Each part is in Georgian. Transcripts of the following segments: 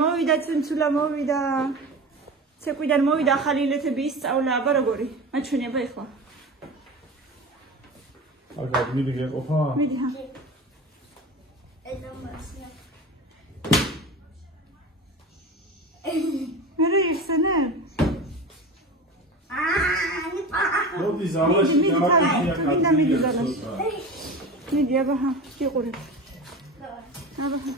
მოვიდა წუნცულა მოვიდა ცეკვიდან მოვიდა ახალი ილეთები ისწავლა აბა როგორი მაჩვენე აბა ეხლა აბა მიდი გეყოფა მიდი ჰა ედამასია მერე ისენე მოდი ზალაში მიდი ზალაში მიდი აბა ჰა იყურებ აბა ჰა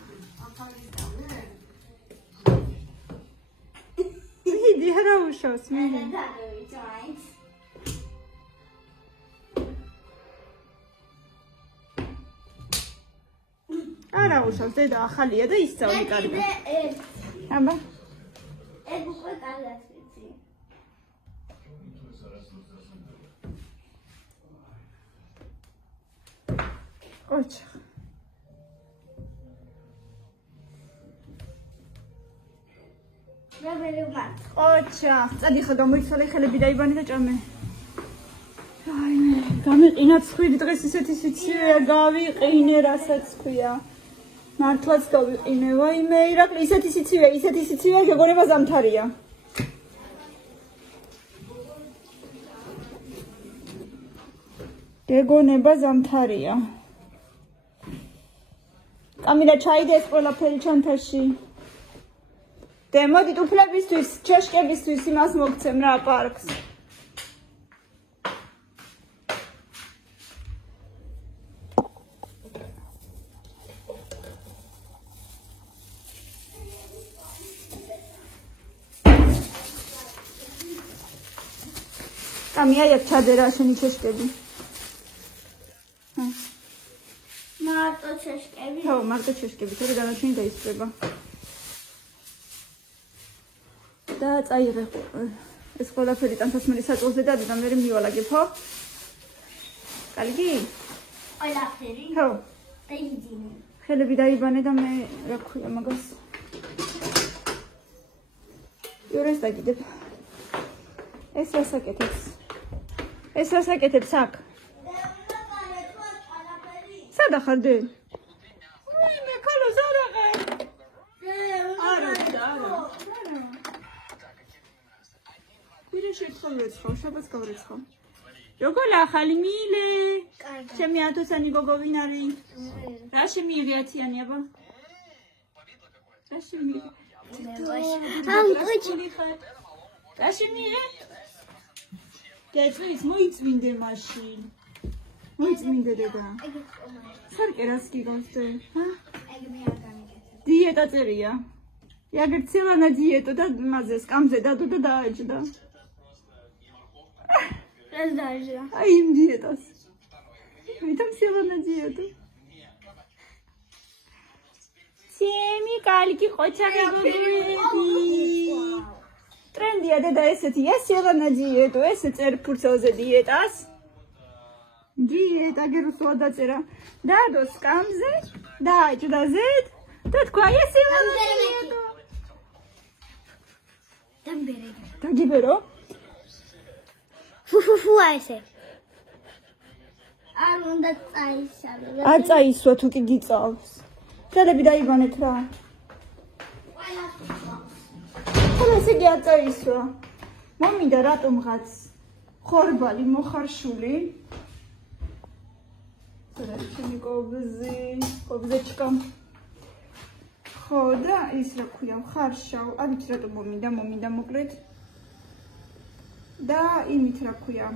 მიდი არა უშავს მიდი არა უშავს დედა ახალია და ისწავლი კარგი აბა ეგ უკვე კარგად ვიცი ოჩა ოჩა წადიხა გამოიცვალე ხელები დაიბანე და ჭამე აი მე გამიყინა ცხვირი დღეს ისეთი სიცივეა გავიყინე რასაც ქვია მართლაც გავიყინე ვაიმე ირაკლი ისეთი სიცივეა შეგონება ზამთარია გეგონება ზამთარია კამილა ჩაიდე ეს ყველაფერი ჩანთაში და მოდით უფლებისთვის, ჩეშკებისთვის იმას მოგცემ რა პარკს. კამია იქ ჩადერა შენი ჩეშკები. მარტო ჩეშკები? ხო, მარტო ჩეშკები, თორე დანარჩენი დაისწრება. და წაიღე ეს ყველაფერი ტანთასმელი საწოლზე და მე მივალაგებ, ხო? კარგი? ყველაფერი? ხო. დაიძინე. ხელები დაიბანე და მე რა ქვია მაგას. იურეს დაგიდებ. ეს რასაკეთებს აქ? სადა ხარდე? მე ქალო ზარაღე. არა. შეთხოვნეცხავ, შაბათს გავრეცხავ. როგორ ახალი მილე? ჩემი ათოსანი გოგო ვინ არის? რა შემიიღე ათიანი აბა? რა შემიიღე? რა შემიიღე? გეწვის მოიწმინდე მაშინ. მოიწმინდე დედა. სარკე რას გიგავსე? ჰა? ეგ მე არ გამიგეთ. დიეტა წერია. იაგერ ცელანა დიეტა და მაზე სკამზე დადო და დააჯდა. ეს დაიჟა. აი იმ დიეტას. ვიტამ სელანა დიეტა. ჩემი კარგი ყოჩაღი გოგოები. ტრენდია დედა ესეთი, ეს სელანა დიეტო, ეს წერ ფურცელზე დიეტას. დიეტა გერუსო დაწერა. დადო სკამზე, დააჯდა ზედ და თქვა ეს სელანა დიეტო. დამბერე. დაგიბერო? ესე. არ უნდა წაისალო. არ წაისვა თუ კი გიწავს. ხელები დაიბანეთ რა. ხოლო ესე კი არ წაისვა. მომინდა რატომღაც ხორბალი მოხარშული. რა ჩემი კობზეჩკა. ხო და ის რა ქვია ხარშავ. არც რატომ მომინდა მოკლედ. და იმით რა ქვია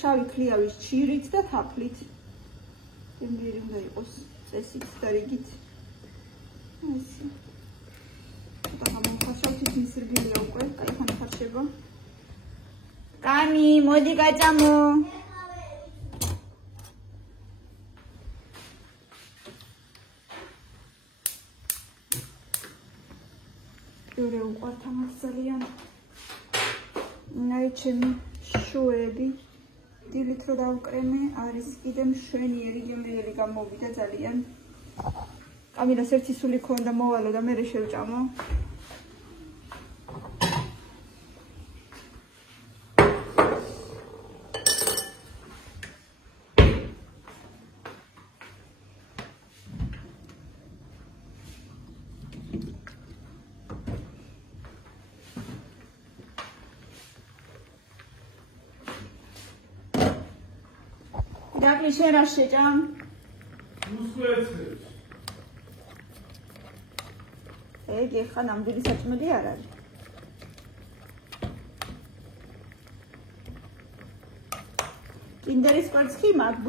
შავი ქლიავის ჩირით და თაფლით იმდენი უნდა იყოს წესით და რიგით ასე და გამოვხარშავთ ის სირგილია უკვე კაი ხარშება კამი მოდი გაწამო იურე უყვართ ამას ძალიან აი ჩემი შუები დილით რო დავკრემე არის კიდე მშვენიერი გემრიელი გამოვიდა ძალიან კამილას ერთი სული ქონდა მოვალო და მე შევჭამო ირაკლი შენ რა შეჭამ? უსვეცებს. ეგ ხა ნამდვილი საჭმელი არ არის. კინდერის კვერცხი მაქვს,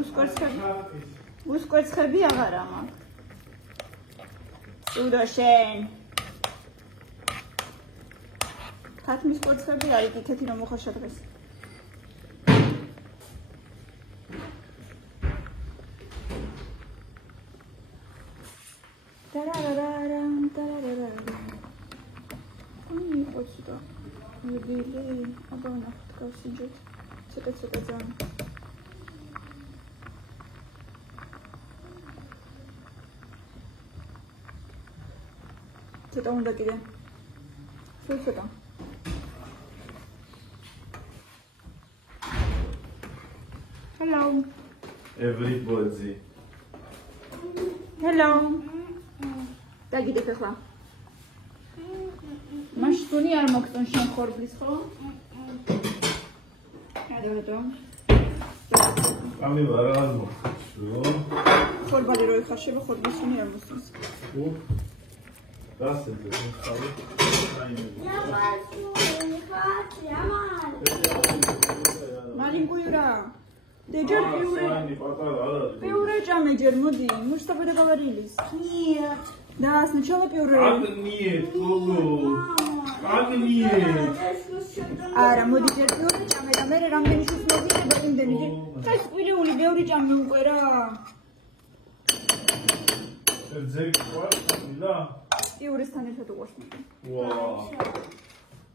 ბუს კვერცხები აღარა მაქვს. უდო შენ. თათმის კვერცხები არის, იქეთი რომ მოხაშა დღეს. Отсюда. Выбили. Обана такая сидит. Цыка-цыка зам. Что там такие? Что там? Hello. Everybody. Hello. Тагиде фეხლა. Машტუნი არ მოგწონ შენ ხორბლის ხო? გადავედო. ამი ვარაღან მოხდო. ხორბალი რო იხარშება ხორბლისუნი არ მოსწონს. ო. დასეთე ხარი. მალინკუირა. დეჯერ პიურე. Пиуре ჭამე ჯერ მოდი. მუშტაბე და გალერილის. Нет. Да, сначала пюре. Нет, Лоло. Нет. Ара, მოდი ჯერ პიურე ჭამე და მე რამდენი შუს მოგინება იმდენი. ეს პილიული ბევრი ჭამე უკვე რა. ძეგ ყვა, პიურესთან ერთად უყურს მე. ვაუ.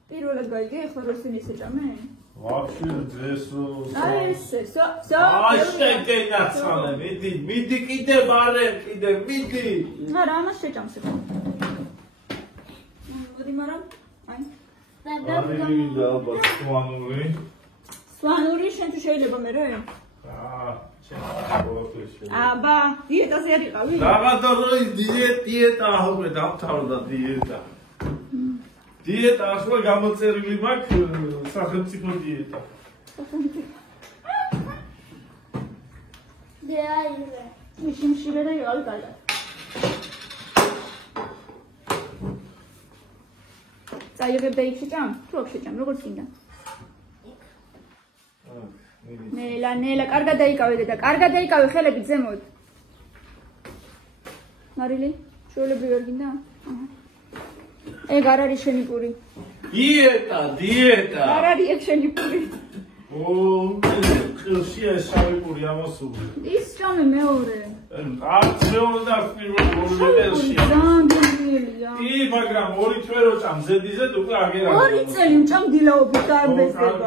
პირველად გაიგე, ახლა რო ისინი ისეჭამე? Вообще ძესო. აი ესე, აი შეგენაცალე, მიდი კიდე ბარე, კიდე მიდი. არა, ამას შეჭამს ეხლა. მოდი მაგრამ, აი. არის და ალბათ სვანური. სვანური შენ თუ შეიძლება მე რა? აბა, დიეტაზე არ იყავი? რაღაცა რო დიეტა აღვე დავთავრდა დიეტა. დიეტა ახლა გამოწერილი მაქვს სახელმწიფო დიეტა. დიაირე. მიშიმშილე და იყავი კარგად. წაიღებ და იქ შეჭამ? თუ აქ შეჭამ, როგორც გინდა? ნელა, კარგად დაიკავე დედა, კარგად დაიკავე ხელებით ზემოთ. მარილი, შუალები ვერ გინდა? ეგ არ არის შენი პური. დიეტა. არ არის ეგ შენი პური. ხილშია შავი პური ამოსული. ის ჭამე მეორე. არც მეორე და პირველ ვერსია. ზანგელია. მაგრამ ორი თვე რო ჭამ ზედიზე უკვე აგერა. ორი წელი მჭამ დილაობით და არ ბესდება.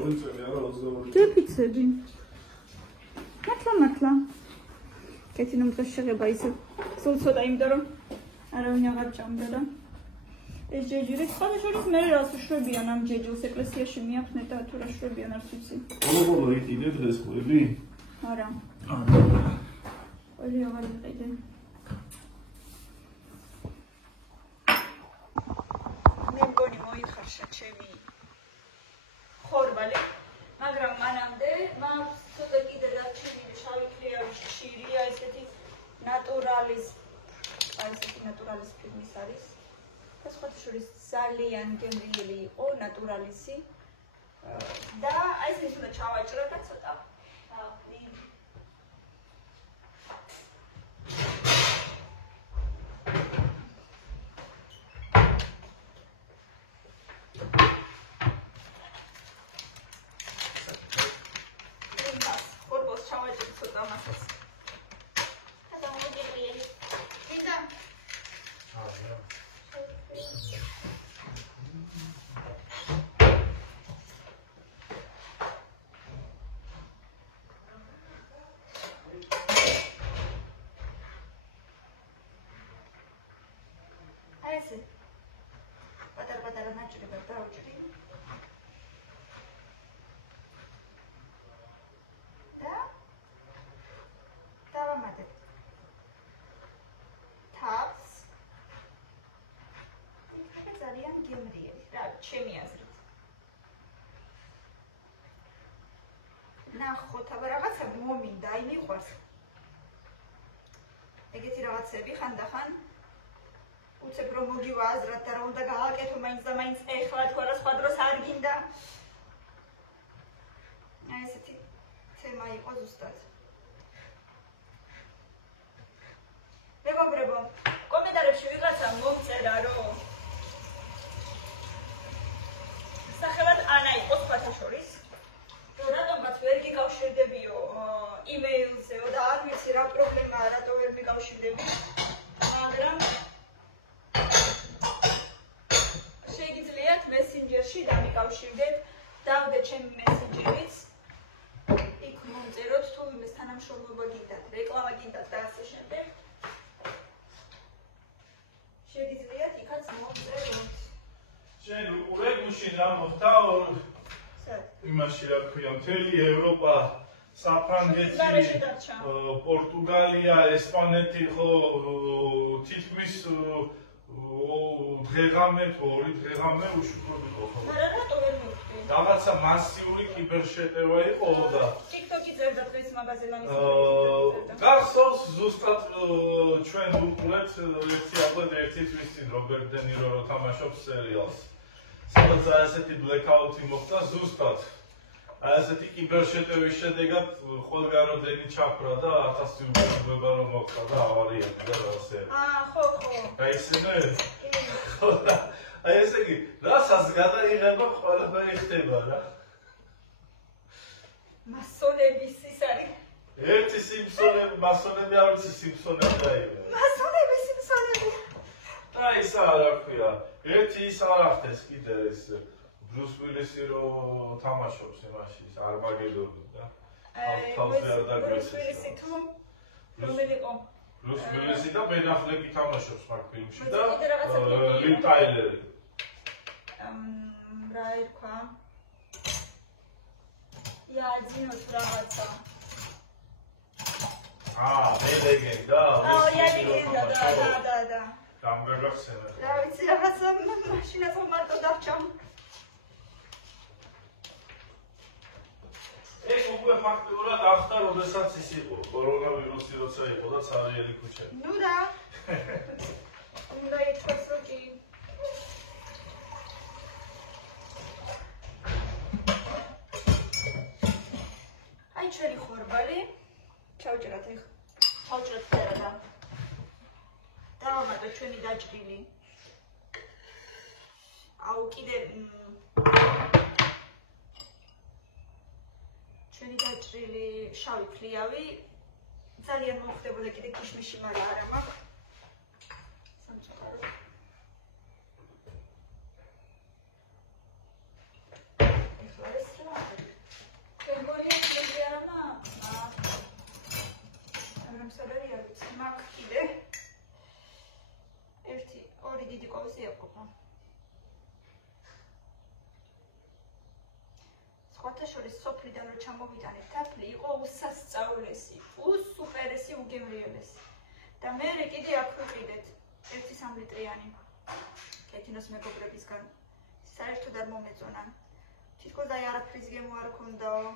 ორი წელი არა 22. დეფიცები. მართლა. კეთი რომ დღეს შეგება ისე. სულ ცოტა იმიტომ რომ არავინ აღარ ჭამდა და ეს ჯეჯირი სხვადასხვა მე რას შვებიან ამ ჯეჯილს ეკლესიაში მიახნეთ და თუ რა შვებიან არც ვიცი. ბოლო იყიდე დღეს ყვები? არა. ორი აღარ იყიდე. მე მგონი მოიხარშა ჩემი ხორბალი, მაგრამ მანამდე მაქვს ცოტა კიდე დარჩენილი შავი ქლიავის ჭირია ესეთი ნატურალის ფირმის არის. და სხვადასხვა ძალიან გემრიელი იყო ნატურალისი. და აი ეს უნდა ჩავაჭრო და ცოტა ავკრი. ხორბალს ჩავაჭრო ცოტა მასას. პატარ-პატარა ნაჭრებად დავჭრი. და დავამატებ თავს. იქნება ძალიან გემრიელი, რა ჩემი აზრით. ნახოთ, აბა რაღაცა მომინდა, აი მიყვარს. ეგეთი რაღაცები ხანდახან უცებ რომ მოგივა აზრად და რომ უნდა გააკეთო მაინც და მაინც ეხლა თუ არა სხვა დროს არ გინდა. აი ესეთი თემა იყო ზუსტად. მეგობრებო, კომენტარებში ვიღაცა მომწერა რომ სახელად ანა იყო სხვათა შორის. რატომღაც ვერ გიკავშირდებიო იმეილზეო და არ ვიცი რა პრობლემაა, რატო ვერ მიკავშირდები. მაგრამ შეგიძლიათ მესენჯერში დამიკავშირდეთ, დავდეთ ჩემი მესენჯერიც. იქ მომწეროთ თუ იმის თანამშრომლობა გინდათ, რეკლამა გინდათ და ასე შემდეგ. შეგიძლიათ იქაც მომწეროთ. შენ უყურებულში რა მოხდა? იმაში რა ქვია, მთელი ევროპა, საფრანგეთი, პორტუგალია, ესპანეთი ხო თითქმის დღეღამე თუ 2 დღეღამე უშუქროდ იყო ხო? რატო ვერ მივხვდი? რაღაცა მასიური კიბერშეტევა იყო და TikTok-ი წერდა დღეს მაგაზე ლამის. გახსოვს ზუსტად ჩვენ ვუყურეთ ერთი თვის წინ რობერტ დე ნირო თამაშობს სერიალს. სადაც ასეთი blackout-ი მოხდა ზუსტად. ასეთი კიბერშეტევის შედეგად ყველგანოდენი ჩაქრა და 1000 უბრალოდ რომ მოხდა და ავარიები და ასე. ხო. გაიცინე? აი ესე იგი, რასაც გადაიღება, ყველაფერი ხდება რა. მასონების ის არის. ერთი სიმსონები, მასონები არ ვიცი სიმსონები დაიღო. მასონები, სიმსონები. აი ისა რა ქვია. ერთი ის არ ახდენს კიდე ეს ბრუს უილისი რომ თამაშობს იმაში არმაგედონი და თავზე არ დაგვეცეს. ბრუს უილისი თუ რომელიყო? ბრუს უილისი და ბენ აფლეკი თამაშობს მაგ ფილმში და ლივ ტაილერი. რა ერქვა? იაძინოთ რაღაცა. მე ლეგენდა. ლეგენდა და. გამბერგახსენა. რა ვიცი რაღაცა მაშინაც მარტო დავჭამ. ეს უკვე ფაქტურად ახდა, როდესაც ის იყო, კორონავირუსი როცა იყო და ცარიელი ქუჩა. ნუ რა. უნდა ითქვას რომ კი. აი ჩვენი ხორბალი. ჩავჭრათ ეხ. ჩავჭრათ ფერა და. დავამატოთ ჩვენი დაჭრილი. აუ კიდე ჩვენი დაჭრილი შავი ფლიავი ძალიან მოხდებოდა კიდე ქიშმიში, მაგრამ არა მაქვს. სამწუხაროდ. ეხლა ეს რა? ეგონია კიდე არა მაქვს. მაგრამ სადარი არ ვიცი, მაქვს კიდე. ერთი, ორი დიდი ковსი ეყოფა. სხვათა შორის სოფლიდან რო ჩამოვიტანეთ თაფლი, იყო უსასწაულესი, უსუპერესი, უგემრიელესი. და მე კიდე აქ ვიყიდეთ 1-3 ლიტრიანი. კეთინოს მეგობრებისგან. საერთოდ არ მომეწონა. თითქოს აი არაფრის გემო არ ქონდაო.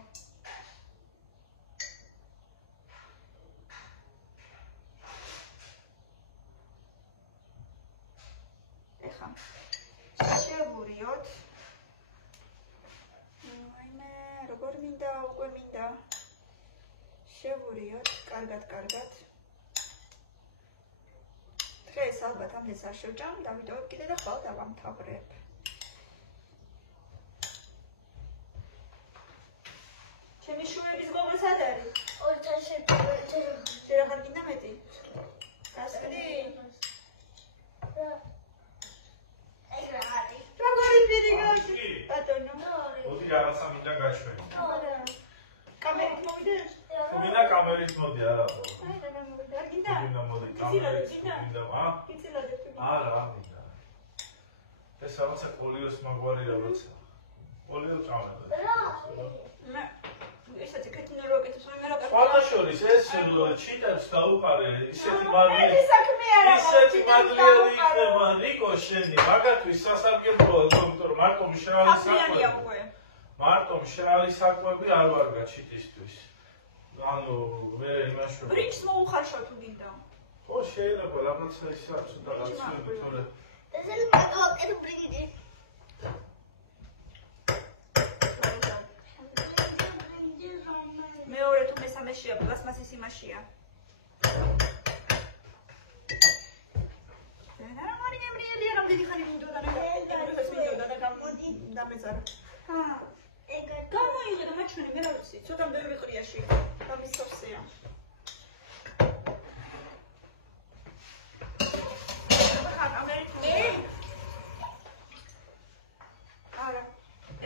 ეხა შევურიოთ. როგორ მინდა, უკვე მინდა. შევურიოთ, კარგად. დღეს ალბათ ამას არ შევჭამ, დავიტოვებ კიდე და ხვალ დავამთავრებ. ჩემი შუების გოგო სად არის? ოჯახში შენ აღარ გინდა მეტი? გასწრდი? როგორი პირი გავში? ბატონო. მოდი რაღაცა მინდა გაჩვენო. კამერით მოვიდეთ? მინდა კამერით მოდი არა. აი რა მოვიდა? გინდა? მინდა მოდი კამერით. მინდა, კიცილადეთ. არა, მინდა. ეს რაღაცა კოლიოს მაგვარი რაღაცა. კოლიო წავედა. მე ესეთი კეთილი როკეტი მე რა ყველა შორის ეს ჩიტებს დაუყარე ისეთი მადლი. ეს საქმე არა. ისეთი მადლიერი იქნება ნიკო შენი. მაგათთვის სასარგებლოა, იმიტომ რომ მარტო შენ არის საქმეა უკვე. მარტო მშრალი საკვები არ ვარ გაჩიტისთვის. ანუ მე იმაში ბრინჯს მოუხარშავ თუ გინდა. ხო შეიძლება რაღაცა ის არის ცოტა გაცილებით თორე ეს არის მაგალითად ბრინჯი. მეორე თუ მესამეშია პლასმასის იმაშია. და მარია ემრიელია რომ დიდი ხანი მინდოდა და ეს მინდოდა და დამეწარა. ჰა, ეგა გამოიღე და მაჩვენე მე რა ვიცი, ცოტა მდები ვიყრიაში. და მისოვსია. არა,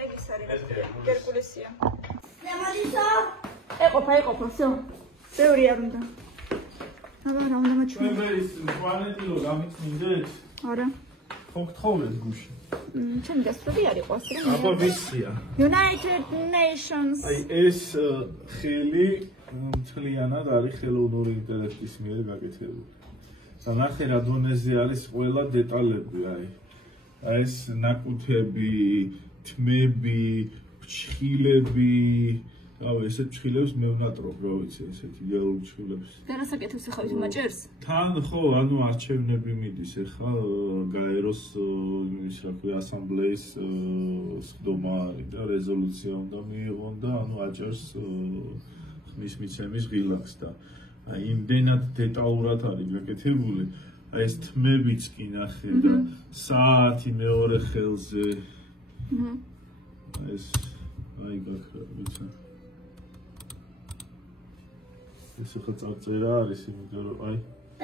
ეგ ის არის გერკულესია. ნამარისა. ეყოფა, всё. ბევრი არ უნდა. აბა რა უნდა მაჩვენე? მე ის პლანეტი რო გამიწმინდეთ? არა. ხო გთხოვეთ გუში. ჩემი გასწრები არ იყო ასე რომ. აბა ვისია. United Nations. აი ეს ხელი მთლიანად არის ხელოვნური ინტელექტის მიერ გაკეთებული. და ნახე რა დონეზე არის ყველა დეტალები, აი ეს ნაკუთები, თმები, ფრჩხილები, რავი, ესეთ ფრჩხილებს მე ვნატრობ, რა ვიცი, ესეთ იდეალურ ფრჩხილებს. და რასაკეთებს ახლა ის მაჭერს? თან ხო, ანუ არჩევნები მიდის ახლა გაეროს იმის რა ქვია ასამბლეის სხდომა არის და რეზოლუცია უნდა მიიღონ და ანუ აჭერს ხმის მიცემის ღილაკს და აი იმდენად დეტალურად არის გაკეთებული, აი ეს თმებიც კი ნახე და საათი მეორე ხელზე. ეს აი გაქრა, ვიცი. ეს ახლა წარწერა არის, იმიტომ რომ აი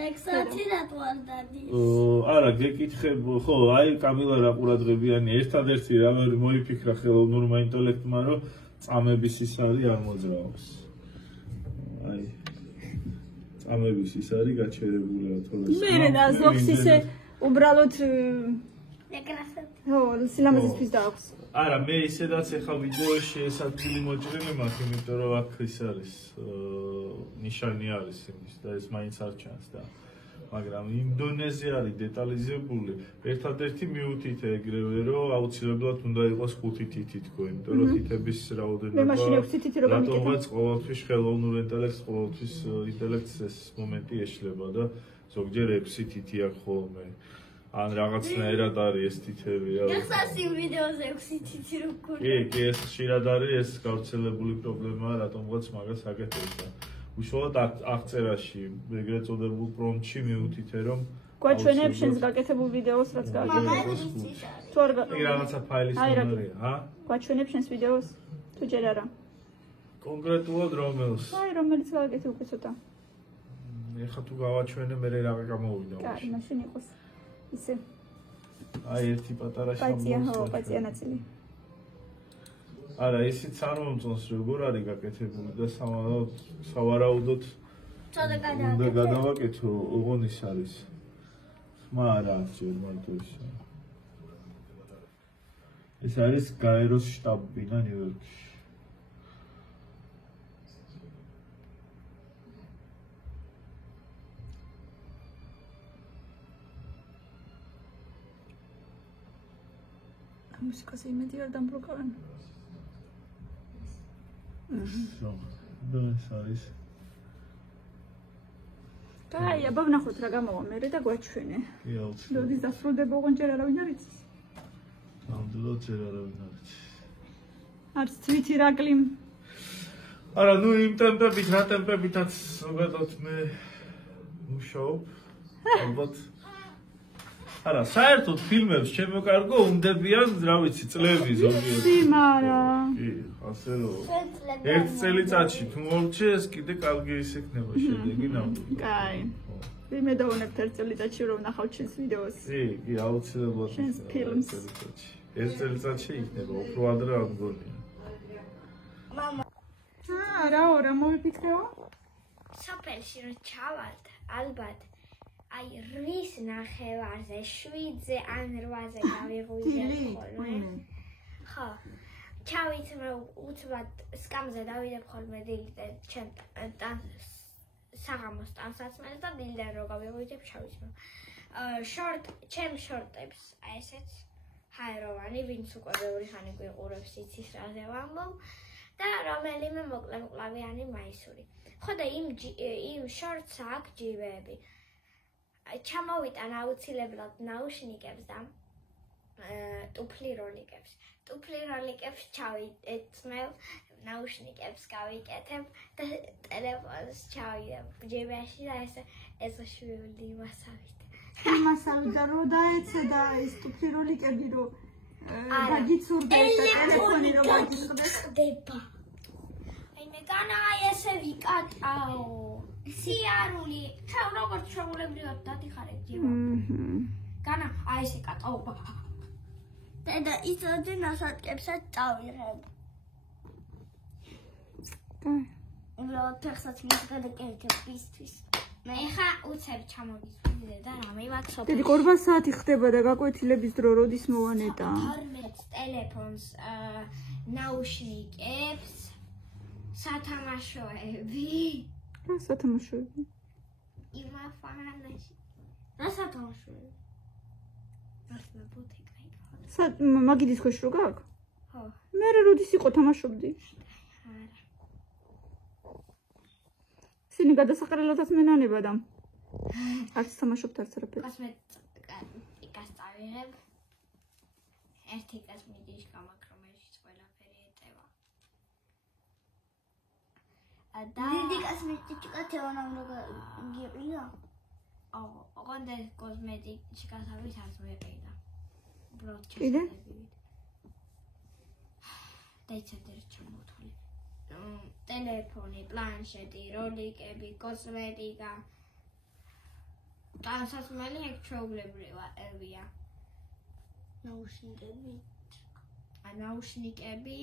ექსათი რატო არ დადის? არა, გეკითხებ, ხო, აი კამილა რა ყურადღებიანი, ერთადერთი რა მოიფიქრა ხელოვნურმა ინტელექტმა, რომ წამების ის არის არ მოძრაობს. აი წამების ის არის გაჩერებული რა თორე. მე და ზოგს ისე უბრალოდ ეკრასა. სილამაზისთვის დააქვს. არა, მე ისედაც ახლა ვიდეოში ეს ადგილი მოჭრილი მაქვს, იმიტომ რომ აქ ის არის ნიშანი არის იმის და ეს მაინც არ ჩანს და მაგრამ იმ დონეზე არის დეტალიზებული. ერთადერთი მიუთითე ეგრევე, რომ აუცილებლად უნდა იყოს 5 თითი თქო, იმიტომ რომ თითების რაოდენობა. მე მაშინ 6 თითი რო გამიკეთე. რატომაც ყოველთვის ხელოვნურ ინტელექტს ყოველთვის ინტელექტს ეს მომენტი ეშლება და ზოგჯერ 6 თითი აქვს ხოლმე. ან რაღაცნაირად არის ეს თითები, რა ვიცი. ეხლა იმ ვიდეოზე 6 თითი რო გქონდა. კი, ეს ხშირად არის ეს გავრცელებული პრობლემაა, რატომღაც მაგას აკეთებს და უშუალოდ აღწერაში, ეგრეთ წოდებულ პრომპტში მიუთითე, რომ გვაჩვენებ შენს გაკეთებულ ვიდეოს, რაც გააკეთე. თუ არ ეგ რაღაცა ფაილის ნომერია, ჰა? გვაჩვენებ შენს ვიდეოს? თუ ჯერ არა. კონკრეტულად რომელს? აი, რომელიც გააკეთე უკვე ცოტა. ეხლა თუ გავაჩვენე, მე რა გამოვიდა. კარი, მაშინ იყოს ისე. აი, ერთი პატარა პაწია, ხო, პაწია ნაწილი. არა, ისიც არ მომწონს როგორ არის გაკეთებული და სავარაუდოდ ცოტა უნდა გადავაკეთო, ოღონ ის არის. ხმა არა აქვს ჯერ მოიტო ის. ეს არის გაეროს შტაბ-ბინა ნიუ-იორკში. მუსიკას იმედი არ დამბრუკავენ. და ეს არის. აი, აბა ვნახოთ რა გამოვა მერე და გვაჩვენე. კი, აუცილებლად. როდის დასრულდება, ოღონ ჯერ არავინ არ იცის. ნამდვილად ჯერ არავინ არ იცის. არც თვით ირაკლი. არა, ნუ იმ ტემპებით, რა ტემპებითაც ზოგადად მე მუშაობ. ალბათ არა, საერთოდ ფილმებს შემოკარგო უნდებიან, რა ვიცი, წლები ზოგადად. სიმარა. კი, ასე რომ ერთ წელიწადში თუ მორჩე, ეს კიდე კარგი ის იქნება შედეგი ნამდვილად. კაი. მე დავუნებთ ერთ წელიწადში რომ ვნახავთ შენს ვიდეოს. კი, აუცილებლად. შენს ფილმს. ერთ წელიწადში იქნება, უფრო ადრე არ მგონია. მამა. რა მოვიფიქრეო? სოფელში რო ჩავართ, ალბათ აი რის ნახევარზე, 7-ზე ან 8-ზე გავიღუიდე ხოლმე. ხო. ჩავით უცბად სკამზე დავიდებ ხოლმე დილიდან ჩემ საღამოს ტანსაცმელს და დილიდან რო გავიღუიდებ ჩავით. ჩემ შორტებს აი ესეც ჰაეროვანი, ვინც უკვე ბევრი ხანი გვიყურებს იცის რაზე ვამბობ და რომელიმე მოკლემკლავიანი მაისური. ხო და იმ შორტს აქვს ჯიბეები. ჩამოვიტან აუცილებლად ნაუშნიკებს და ტუფლი როლიკებს. ტუფლი როლიკებს ჩავიწმევ, ნაუშნიკებს გავიკეთებ და ტელეფონს ჩავიდებ ჯიბეში და ეს შვილი მასავით. მასავით და რო დაეცე და ეს ტუფლი როლიკები რო გაგიცურდეს და ტელეფონი რო გაგიწყდეს. ხდება. მე განა ესე ვიკატაო. სიარული, ჩავ როგორც ჩაულებრივად დადიხარებ ჯიბა. განა ესე კატაო. და ისოზე ნასატკებსაც წავიღებ. უბრალოდ ფეხსაც მისგადაკეთებისთვის. მე ხა უცებ ჩამოგიწვიდე და რამე მაქვს სოფელი. დიდი 40 საათი ხდება და გაკვეთილების დრო როდის მოვანეტა? ფორმეტ ტელეფონს, ნაუშნიკებს, სათამაშოები. რა სათამაშოები? იმაფანაში. რა სათამაშოები? ახლა ბუთიკა იქ. მაგიდის ქვეშ რო გაქვს? ხო. მე როდის იყო თამაშობდი? არა. ისინი გადასაყრელოდაც მენანება და არც თამაშობთ არც არაფერი. კოსმეტიკას წავიღებ. ერთი კოსმეტიკის გამაქრომეშიც ყველაფერი ეტევა. დიდი კოსმეტიკა თეონამროგა გიყიდა? ოღონდ კოსმეტიკას არის არც მეყიდა. უბრალოდ ჩასწრებით. დაიცადერ ჩამოთვლი. ტელეფონი, პლანშეტი, როლიკები, კოსმეტიკა. დასასმელი ექჩეულებრივია. ნაუშნიკები.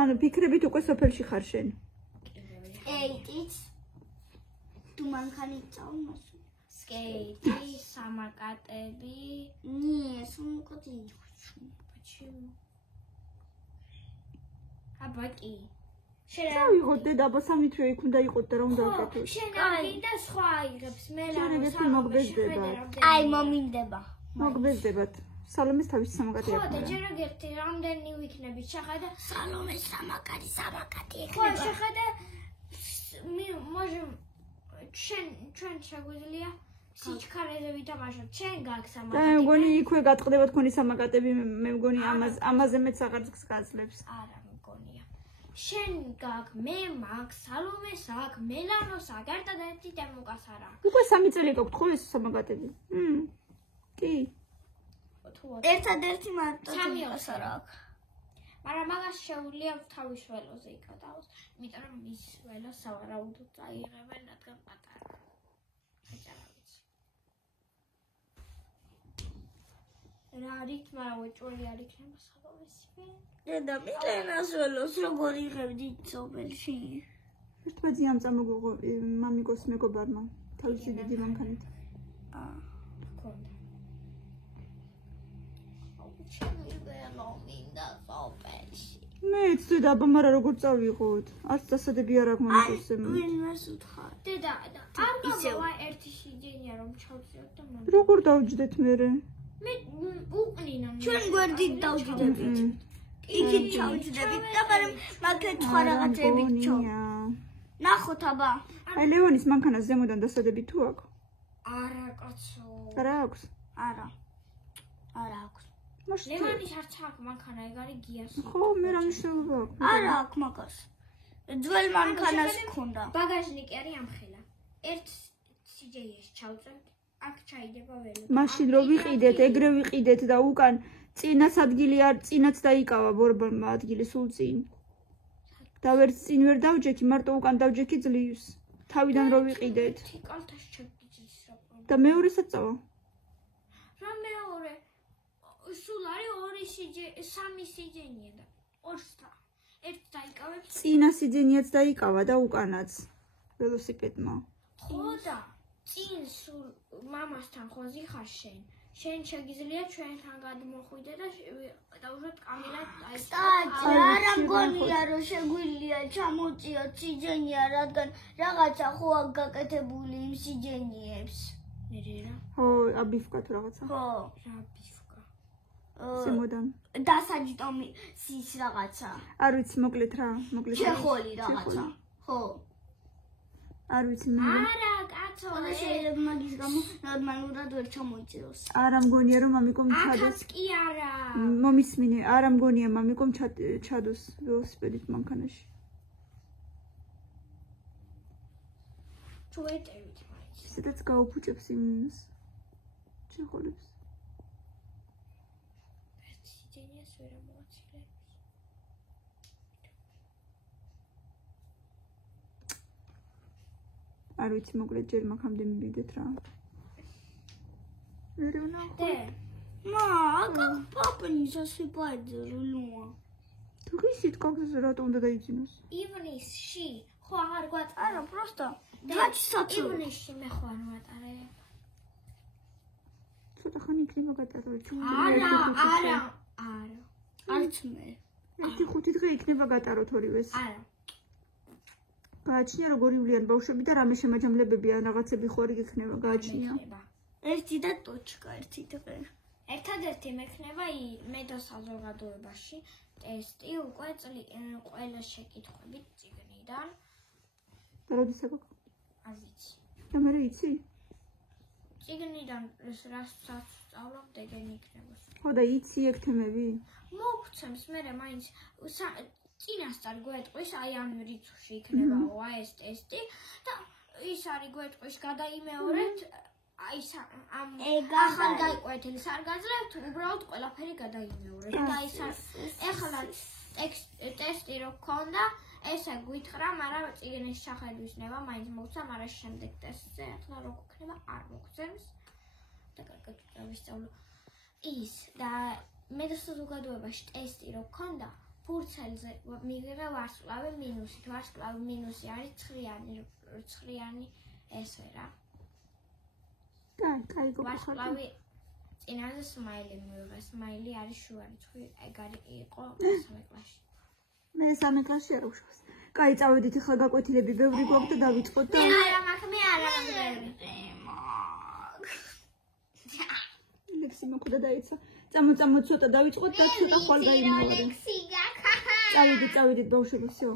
ანუ ფიქრებით უკვე სოფელში ხარ შენ. სკეიტიც. თუ მანქანი წავმოს. სკეიტი, სამაკატები. ნიე, სამაკატი. Почему? აბაკი. შევიღო დედაბა 3 თვე იქ უნდა იყოთ და რა უნდა აკეთო. შენ აი და სხვა აიღებს მე რა მოგბეზდებათ. აი მომინდება. მოგბეზდებათ. სალომეს თავის სამაკატი აქვს. ხო და ჯერ ერთი რამდენი ვიქნები შეხედა სალომეს სამაკატი ეხება. ხო შეხედა можем ჩვენ შეგვიძლია სიჩქარეზე ვითამაშოთ. ჩვენ გაქვს და სამაკატი. მე მგონი იქვე გატყდება თქვენი სამაკატები, მე მგონი ამაზე მეც აღარც გაძლებს. არა მგონია. შენ გაქვს, მე მაქვს, სალომეს აქვს, მელანოს აქვს, ერთადერთი დემოკას არა. უკვე 3 წელი გაქვთ ხო ეს სამაკატები? კი. ერთადერთი მარტო დემოკას არა აქვს. მაგრამ მაგას შეუძლია თავის ველოზე იკატაოს, იმიტომ რომ ის ველოს სავარაუდოდ წაიღებენ, რადგან პატარა. რა არის, მაგრამ უჭველი არ იქნება სალომეს. დედა მილენას ველოს როგორ იღებდი სოფელში? ერთბაძი ამ წამოგიღო მამიკოს მეგობარმა თავისი დიდი მანქანით. ჰქონდა. ჩემი ველო მინდა სოფელში. მეც დედაბა, მაგრამ როგორ წავიღოთ? არც დასადები არ აქვს მამიკოს ემ. ვინმეს უთხარ? დედა, არ მოგვა ერთი სიძენია რომ ჩავწიოთ და მომ. როგორ დავჯდეთ მერე? მე უკნინა. ჩვენ გვერდით დავჯდებით. იქით ჩავჯდებით და მაგრამ მაგეთ სხვა რაღაცები ჩო. ნახოთ აბა. აი ლევონის მანქანას ზემოდან დასადები თუ აქვს? არა კაცო. რა აქვს? არა. არა აქვს. ლევონის არც აქვს მანქანა, ეგ არის გიას. ხო, მე რა მნიშვნელობა აქვს? არა აქვს მაგას. ძველ მანქანას ჰქონდა. ბაგაჟნიკი არის ამხელა. ერთ CJ-ს ჩავწევთ. აქ ჩაიდება ველო. მაშინ რო ვიყიდეთ, ეგრე ვიყიდეთ და უკან წინაც ადგილი არ წინაც დაიკავა ბორბალმა ადგილი სულ წინ. და ვერც წინ ვერ დავჯექი, მარტო უკან დავჯექი ძლივს. თავიდან რო ვიყიდეთ. კალთაში ჩაგიძის რა. და მეორესაც წავა. რა მეორე? სულ არის 3 სიძენია და ორსა. ერთ დაიკავებს. წინა სიძენიაც დაიკავა და უკანაც ველოსიპედმა. ხო და წინ სულ მამასთან ხოზი ხარ შენ. შენ შეგიძლია ჩვენთან გადმოხვიდე და დავუშვათ კამილად სტაჯი არა მგონია რომ შეგვიძლია ჩამოწიოთ სიძენია, რადგან რაღაცა ხო აქვს გაკეთებული იმ სიძენიებს. ნერერა. ხო, აბიფკა თუ რაღაცა. ხო, რა ბიფკა. ზემოდან. დასაჯდომი sis რაღაცა. არ ვიცი, მოკლედ რა, მოკლედ. ჩეხოლი რაღაცა. ხო. არ ვიცი მე. არა, კაცო. და შეიძლება მაგის გამო ნორმალურად ვერ ჩამოიწიროს. არა მგონია რომ მამიკომ ჩადოს. აკაც კი არა. მომისმინე, არა მგონია მამიკომ ჩადოს ველოსიპედით მანქანაში. ჩუეტევით მაინც. ისედაც გაუფუჭებს იმს ჩეხოლებს. სიძენიას ვერ ამოაცილებს. არ ვიცი, მოკლედ ჯერ მაგამდე მივიდეთ რა. ვერ ვნახო. Де? Ма, а как папа не засыпает за рулем? თუ ისიც კოქს რატომ უნდა დაიძინოს? ივნისში ხო აღარ გვატარა. არა, просто 2 საათი. ივნისში მე ხო არ ვატარე. ცოტა ხანი იქნება გატარო ჩვენ. არა. არც მე. 1-5 დღე იქნება გატაროთ ორივეს. არა. გააჩნია როგორ ივლიან ბავშვები და რამე შემაჯამლებები ან რაღაცები ხوارი იქნება გააჩნია. ერთი და ტოჩკა ერთი დღე. ერთადერთი მექნება მე და საზოგადოებაში ტესტი უკვე ყველა შეკითხვებით წიგნიდან. და როდის აქვს? არ ვიცი. და მე იცი? წიგნიდან რასაც სწავლობ დეგენი იქნება. ხო და იცი ეგ თემები? მოგცემს მე მაინც წინასწარ გვეტყვის აი ამ რიცხვში იქნებაო ეს ტესტი და ის არის გვეტყვის გადაიმეორეთ აი ამ ახალ გაიყვეთ ის არ გაძლევთ უბრალოდ ყველაფერი გადაიმეორეთ და ის ეხლა ტესტი რო გქონდა ესე გვითხრა მაგრამ წიგნის შეხედვის ნება მაინც მოგცა მაგრამ შემდეგ ტესტზე ეხლა რო გქნება არ მოგცემს და კარგად ვისწავლო ის და მე და საზოგადოებაში ტესტი რო გქონდა ფურცელზე მივიღე ვარსკვლავი მინუსით. ვარსკვლავი მინუსი არის ცხრიანი ესე რა. კაი, ვარსკვლავი წინაზე სმაილი მივიღე. სმაილი არის შუა რიცხვი. ეგ იყო მესამე კლასში. მე სამე კლასში არ ვშავს. კაი, წავედით ახლა გაკვეთილები ბევრი გვაქვს და დავიწყოთ და არა მაქვს მე არ ამბები. ლექსი მოკვდა დაიცა. წამო ცოტა დავიწყოთ და ცოტა ხვალ გაიმოვარდეთ. წავედით ბავშვებო, всё.